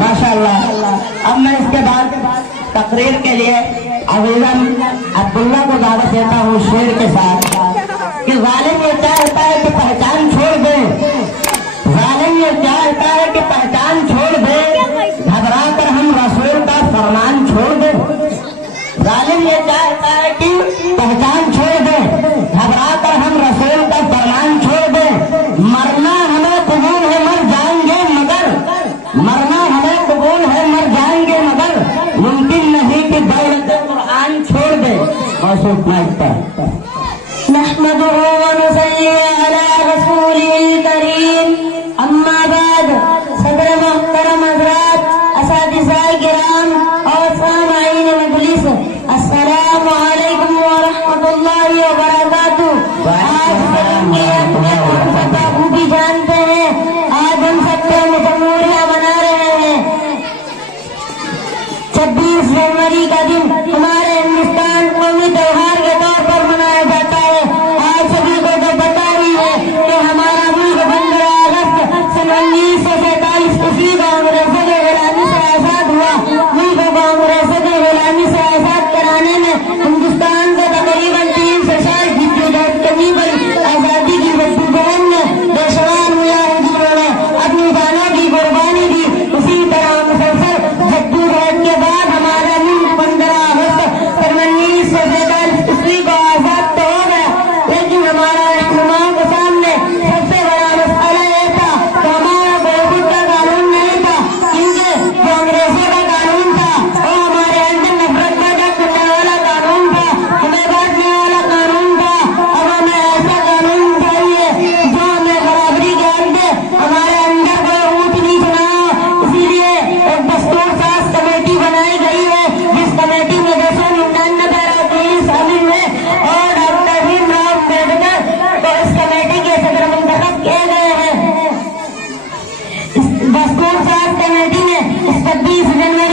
माशाअल्लाह। अब मैं इसके बाद तकरीर के लिए अवीज़न अब्दुल्ला को दावत देता हूँ शेर के साथ कि जालिम ये चाहता है कि पहचान छोड़ दे, जालिम ये चाहता है कि पहचान छोड़ दे, घबरा कर हम रसूल का फरमान छोड़ दे। जालिम ये चाहता है कि पहचान छोड़ दे, घबरा कर हम रसूल का फरमान छोड़ दे। मरना हमें कबूल है मर जाएंगे मगर, मरना हमें कबूल है मर जाएंगे मगर मुमकिन नहीं कि दौलत कुरान छोड़ दे। मौसूफ माइक पर नहमदुहु व नुसल्ली अला रसूलिल करीम, अम्मा बाद। सदर मोहतरम हज़रात, असातिज़ा किराम और सामाईन मजलिस, अस्सलामु अलैकुम व रहमतुल्लाहि व बरकातुहू। आज हम भी जानते हैं, आज हम सबके जमहूरिया मना रहे हैं। 26 जनवरी का दिन हमारे हिंदुस्तान कौमी त्योहार के तौर पर मनाया जाता है। आज सभी को तो पता ही है कि हमारा मुल्क 15 अगस्त सन 1947 ईस्वी को अंग्रेजों के गुलामी से आजाद हुआ। मुल्क को अंग्रेजों के गुलामी से आजाद कराने में हिंदुस्तान को तकरीबन 360 जद्दोजहद करनी पड़ी। आजादी की जद्दोजहद में बेशुमार मुजाहिदीनों ने अपनी जानों की कुर्बानी दी। उसी तरह मुसलसल जद्दोजहद के बाद हमारा मुल्क 15 अगस्त सन 1947 ईस्वी को आजाद तो हो गया, लेकिन हमारा रहनुमाओं के सामने सबसे बड़ा मसला यह था कि हमारा कोई खुद का कानून नहीं था, क्योंकि जो अंग्रेजों का कानून था वो हमारे अंदर नफरत पैदा करने वाला कानून था, हमें बांटने वाला कानून था। अब हमें ऐसा कानून चाहिए जो हमें बराबरी ज्ञान दे, हमारे अंदर कोई ऊंच नीच ना हो। इसीलिए एक दस्तूर साज कमेटी बनाई गई है, जिस कमेटी में 299 रकान शामिल हुए और डॉक्टर भीमराव अम्बेडकर को इस कमेटी के सदर मुंतखब किए गए हैं। इस दस्तूर साज कमेटी ने इस 26 जनवरी